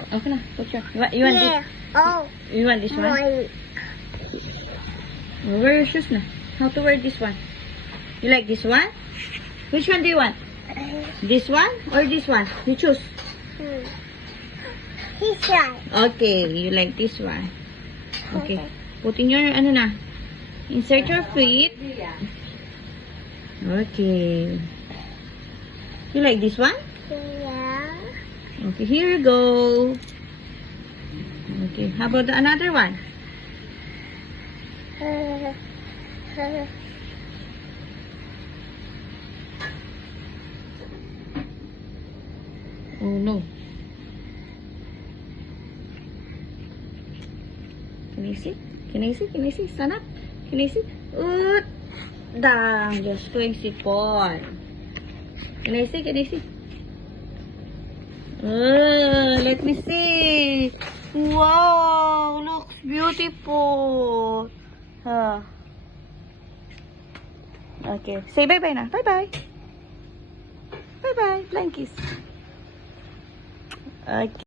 Okay na. Picture. You want this? Oh. You want this one? My. Wear your shoes na. How to wear this one? You like this one? Which one do you want? This one or this one? You choose. This one. Okay, you like this one. Okay. Put in your, ano na. Insert your feet. Okay. You like this one? Yeah. Okay, here you go. Okay, how about the another one? Oh no. Can you see? Can you see? Can you see? Stand up. Can you see? Dang, Diyos ko yung sipon. Can I see? Can I see? Let me see. Wow, looks beautiful. Okay, say bye-bye na. Bye-bye. Bye-bye. Flying kiss. Okay.